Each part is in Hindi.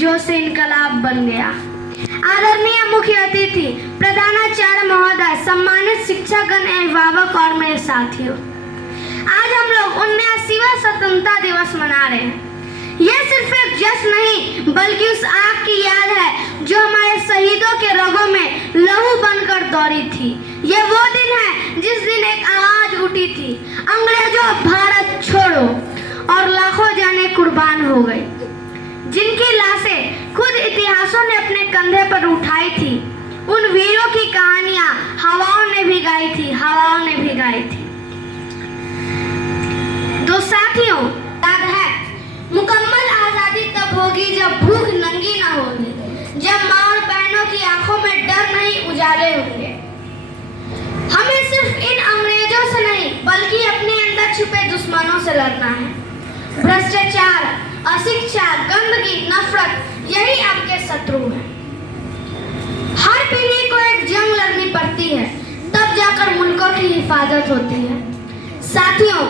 चीजों से इनकलाब बन गया। आदरणीय मुख्य अतिथि, प्रधानाचार्य महोदय, सम्मानित शिक्षकगण, अभिभावक और मेरे साथियों, आज हम लोग 79वां स्वतंत्रता दिवस मना रहे हैं। यह सिर्फ एक जश्न नहीं बल्कि उस आग की याद है जो हमारे शहीदों के रगों में लहू बनकर दौड़ी थी। यह वो दिन है जिस दिन एक आवाज उठी थी, अंग्रेजों भारत छोड़ो, और लाखों जाने कुर्बान हो गई, जिनकी लाशें खुद इतिहासों ने अपने कंधे पर उठाई थी। उन वीरों की कहानियां हवाओं ने भी गाई थी, हवाओं ने भी गाई थी। दो साथियों, याद है मुकम्मल आजादी तब होगी जब भूख नंगी ना होगी, जब माँ और बहनों की आंखों में डर नहीं उजाले होंगे। हमें सिर्फ इन अंग्रेजों से नहीं बल्कि अपने अंदर छुपे दुश्मनों से लड़ना है। भ्रष्टाचार, अशिक्षा, गंदगी, नफरत, यही आपके शत्रु हैं। हर पीढ़ी को एक जंग लड़नी पड़ती है, तब जाकर मुल्कों की हिफाजत होती है। साथियों,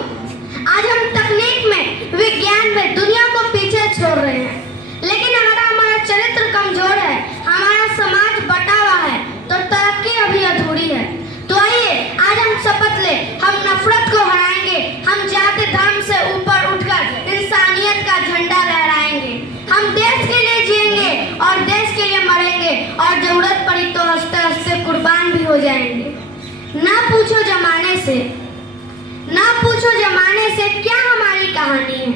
आज हम तकनीक में, विज्ञान में दुनिया को पीछे छोड़ रहे हैं, लेकिन अगर हमारा चरित्र कमजोर है, हमारा समाज बटा हुआ है, तो तरक्की अभी अधूरी है। तो आइए आज हम शपथ ले, हम नफरत को हराएंगे, हम जाति धर्म से ऊपर उठकर इंसानियत का झंडा लहराएंगे। हम देश के लिए जिएंगे और देश के लिए मरेंगे, और जरूरत पड़ी तो हंसते हंसते कुर्बान भी हो जाएंगे। ना पूछो जमाने से, ना पूछो जमाने से क्या हमारी कहानी है,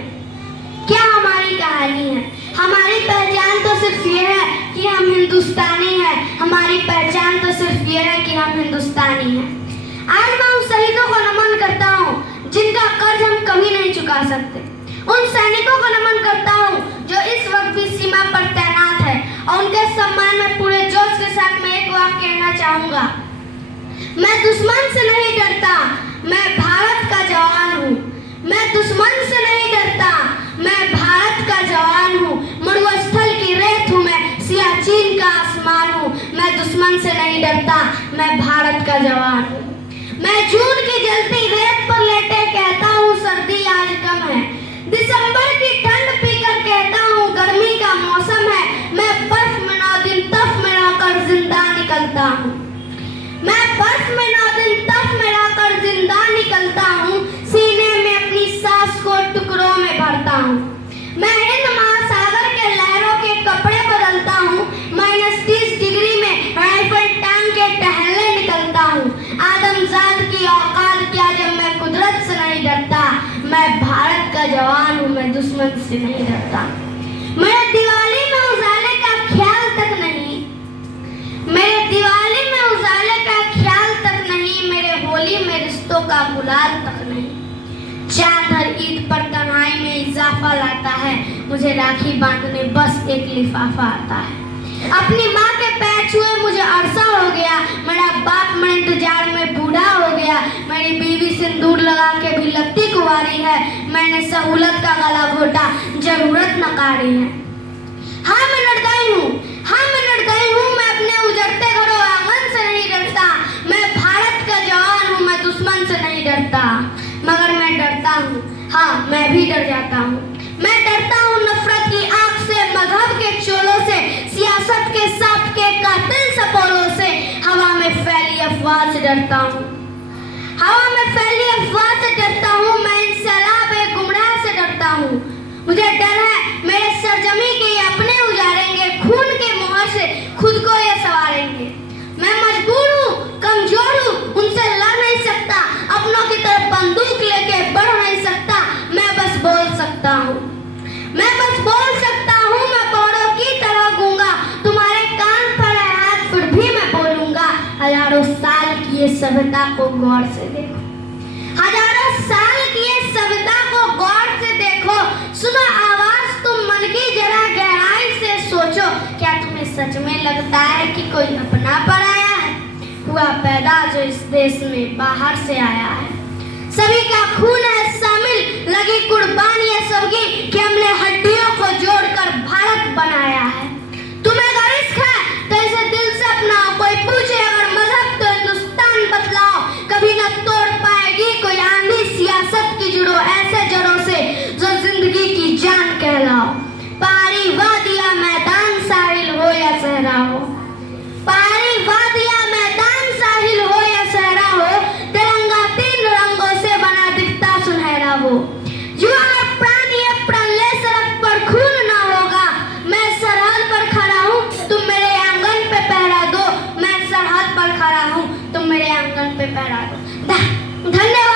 क्या हमारी कहानी है। हमारी पहचान तो सिर्फ ये है कि हम हिंदुस्तानी हैं, हमारी पहचान तो सिर्फ ये है कि हम हिंदुस्तानी हैं। आज मैं उन शहीदों को नमन करता हूँ जिनका कर्ज हम कभी नहीं चुका सकते। उन सैनिकों को नमन करता हूँ जो इस वक्त भी सीमा पर तैनात है, और उनके सम्मान में पूरे जोश के साथ मैं एक वाक्य कहना चाहूँगा। मैं दुश्मन से नहीं डरता, मैं भारत का जवान हूँ। मैं दुश्मन से नहीं डरता, मैं भारत का जवान हूँ। मरुस्थल की रेत हूँ मैं, सियाचिन का आसमान हूँ। मैं दुश्मन से नहीं डरता, मैं भारत का जवान हूँ। मैं जून की जलती रेत पर लेटे कहता हूँ सर्दी आज कम है। दिसंबर की ठंड पीकर कहता हूँ गर्मी का मौसम है। मैं बर्फ में 9 दिन तफ में रहकर जिंदा निकलता हूँ। मैं बर्फ में 9 दिन तफ में रहकर जिंदा निकलता हूँ। सीने में अपनी सांस को टुकड़ों में भरता हूँ। मैं हिंद महासागर के लहरों के कपड़े बदलता हूँ। -30 डिग्री में राइफल टांग के टहलने निकलता हूँ। आदमजाद की औकात क्या जब मैं कुदरत से नहीं डरता। मैं भारत का जवान हूँ, मैं दुश्मन से नहीं डरता। मेरे दिवाली में उजाले का ख्याल तक नहीं, मेरे दिवाली में उजाले का ख्याल तक नहीं, मेरे होली में रिश्तों का गुलाल तक नहीं। चांद हर ईद पर तन्हाई में इजाफा लाता है, मुझे राखी बांधने बस एक लिफाफा आता है। अपनी माँ के पैर छुए मुझे अरसा हो गया, मेरा बाप मेरे इंतजार में बूढ़ा हो गया। मेरी बीवी सिंदूर लगा के भी लगती कुंवारी है, मैंने सहूलत का गला घोटा, जरूरत नकारी है। हाँ मैं निर्दयी हूँ, हाँ मैं निर्दयी हूँ, मैं अपने उजड़ते घरों आंगन से नहीं डरता। मैं भारत का जवान हूँ, मैं दुश्मन से नहीं डरता। मगर मैं डरता हूँ, हाँ मैं भी डर जाता हूँ। मैं डरता हूँ नफरत की आग से, मजहब के चोलों से, सियासत के सांप के कातिल सपोलों से। हवा में फैली अफवाह से डरता हूँ, हवा में फैली अफवाह से डरता हूँ। मैं इन सैलाब गुमराह से डरता हूँ। मुझे डर है मेरे सरजमी के ये अपने उजाड़ेंगे, खून के मुहर से खुद को ये सवारेंगे। मैं मजबूर हूँ, कमजोर हूँ, उनसे लड़ नहीं सकता, अपनों की तरफ बंदूक लेके बढ़ नहीं सकता। मैं बस बोल सकता हूँ, मैं बस बोल सकता हूँ। मैं बौड़ों की तरह गूंगा, तुम्हारे कान पर है हाथ फिर भी मैं बोलूंगा। हजारों साल की ये सभ्यता को गौर से देखो, हजारों साल की ये सभ्यता को गौर से देखो। सुनो आवाज तुम मन की जरा गहराई से सोचो। क्या तुम्हें सच में लगता है कि कोई अपना पराया है, हुआ पैदा जो इस देश में बाहर से आया है? सभी का खून है शामिल, लगी कुर्बानी है सबकी, कि हमने हड्डियों को जोड़कर भारत बनाया है। तुम्हें अगर इश्क है तो इसे दिल से अपनाओ। कोई पूछे अगर मजहब तो हिंदुस्तान बतलाओ। कभी न तोड़ पाएगी कोई आंधी सियासत की जुड़ो ऐसे जड़ों से जो जिंदगी की जान कहलाओ। पहाड़ी वादियां मैदान पे पहरा दो। धन्यवाद।